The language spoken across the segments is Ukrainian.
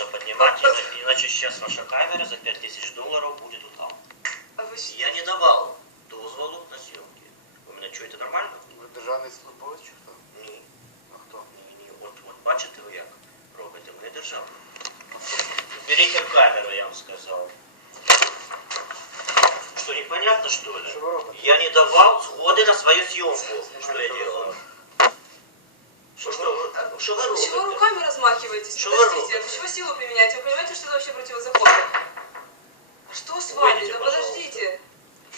нужно поднимать, ина- иначе сейчас ваша камера за 5000 долларов будет вот там. А ви що? Я не давал дозволу на съемки. Вы меня чуєте нормально? Ви державний службовець чи хто? Ні. А хто? Ні, ні. От, от бачите ви як робите? Ми держава. Берите камеру, я вам сказал. Что, непонятно, что ли? Що ви робите? Я не давал сходы на свою съемку. Что я делал? Что, что, вы- а, что вы Чего вы робите? руками размахиваетесь? Чего вы Подождите, робите? а почему силу применяете? Вы понимаете, что это вообще противозаконно? А Что с вами? Выйдите, Да пожалуйста. подождите.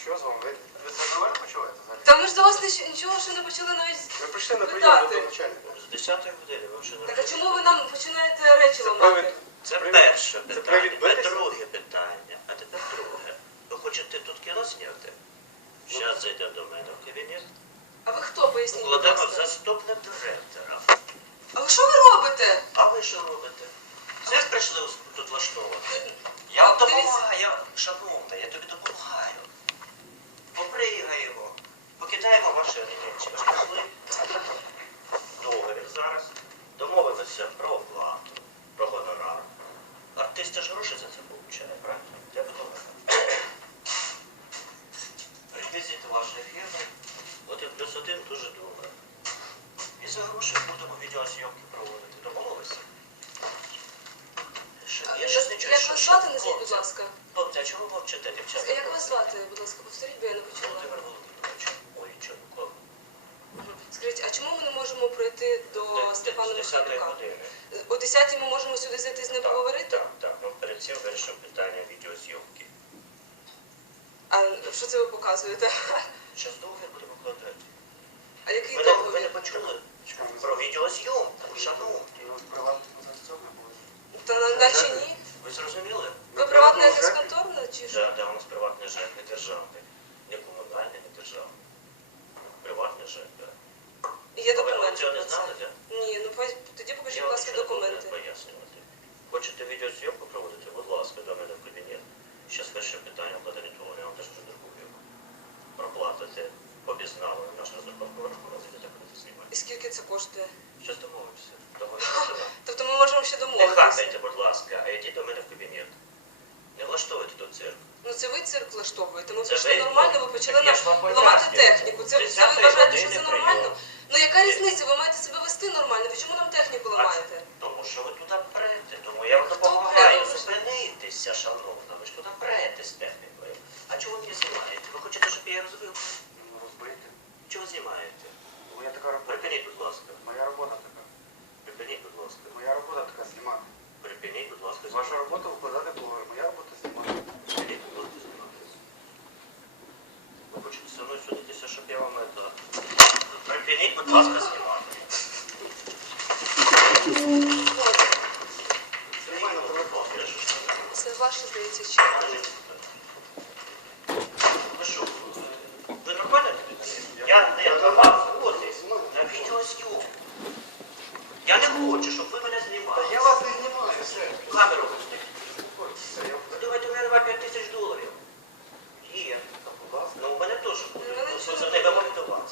Що з вами? Ви, ви це нормально почуваєте взагалі? Та ми ж до вас ніч- нічого ще не почали навіть. Ви прийшли на Питати. прийом до начальника. З 10 години ви вже не Так а чому ви нам починаєте речі Це ламати? привід. Це Привід- перше це питання. привід Це битися? друге питання. А тепер друге. Ви хочете тут кіно зняти? Зараз зайде до мене в кабінет. а ви хто поясніть? будь Укладемо ласка? заступник директора. А ви що ви робите? А ви що робите? Це ж прийшли тут влаштовувати. Я вам Дивіться. допомагаю, шановна, я тобі допомагаю. Попригаємо, покидаємо машини. Пішли. Відеозйомки проводити. Домовилися? Я щось не Як чую, як що- вас звати, назвіть, будь ласка? Хлопці, а мовчите, дівчата? Як вас звати, будь ласка, повторіть, бо я не почула. Володимир Володимирович. Ой, Чорнуков. Скажіть, а чому ми не можемо пройти до Степана З 10 Михайлюка? О 10 ми можемо сюди зайти з ним поговорити? Так, так. Ну, перед цим вирішив питання відеозйомки. А що це ви показуєте? Що з договір будемо вкладати? А який не, ви не почули про відеозйомку. Ви були? Та на- наче ні. Ви зрозуміли? Ви ЖЕКу? конторна чи що? Да, да, у нас приватний ЖЕК, не державний. Не комунальний, не державний. Приватний ЖЕК, так. Є ви документи цього не знали, так? Ні, ну тоді покажіть, будь ласка, документи. пояснювати. Хочете відеозйомку проводити, будь ласка, до мене в кабінет. Зараз перше питання вкладені того, я вам теж вже друкую. Проплатите обізнали наш розрахунковий рахунок, зайдете будете знімати. І скільки це коштує? Щось домовимося. Договоримося. Тобто ми можемо ще Не домовитися. будь ласка, а йдіть до мене в кабінет. Не влаштовуйте тут цирк. Ну це ви цирк влаштовуєте. Ми Це прийшли ви- нормально, ви почали Так нам ламати техніку. Це, це ви 30-ї вважаєте, що це нормально? прийом. Ну яка різниця? Ви маєте себе вести нормально. Ви чому нам техніку ламаєте? Тому що ви туди прете, тому я вам Хто допомагаю зупинитися, шановна. Ви ж туди прете з технікою. А чого ви не знімаєте? Ви хочете, щоб я розбив? Ну, розбийте. Чого знімаєте? Бо я така робота. Припиніть, будь ласка. Моя робота така. Припиніть, будь ласка. Моя робота така знімати. Припиніть, будь ласка, Ваша робота вкладати договір, моя робота знімати. Припиніть, будь ласка, знімати. Ви хочете зі мною судитися, щоб я вам это... Припиніть, будь ласка, знімати. Знімай на телефон. Я ж сказав. Це ваше здається чи? Ви що, ви нормально? Я не давав згоди на відеозйомку. Я не хочу, щоб ви мене знімали. Я вас не знімаю, все. Камеру вимкніть. Ви думаєте, у мене нема 5 тисяч доларів? Є. Ну, у мене теж буде. Ну, не буде. вимоги до вас.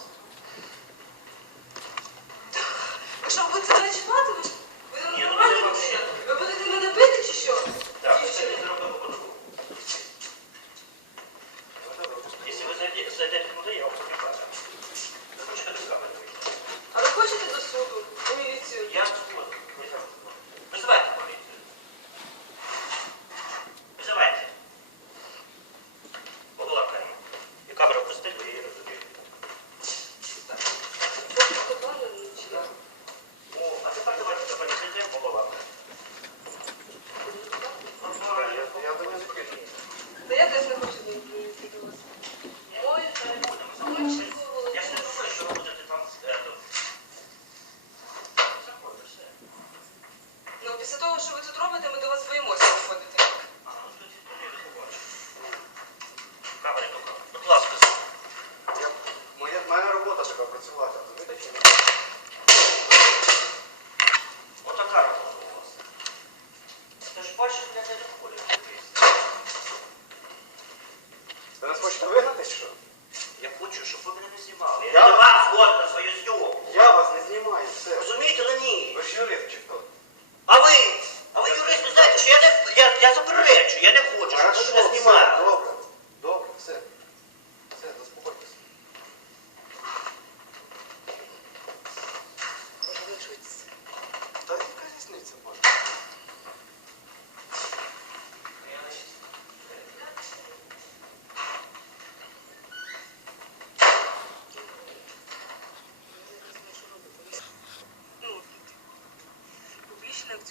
Ви що, ви це мене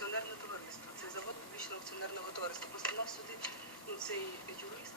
акціонерне товариство. Це завод публічного акціонерного товариства. Просто нас сюди ну, цей юрист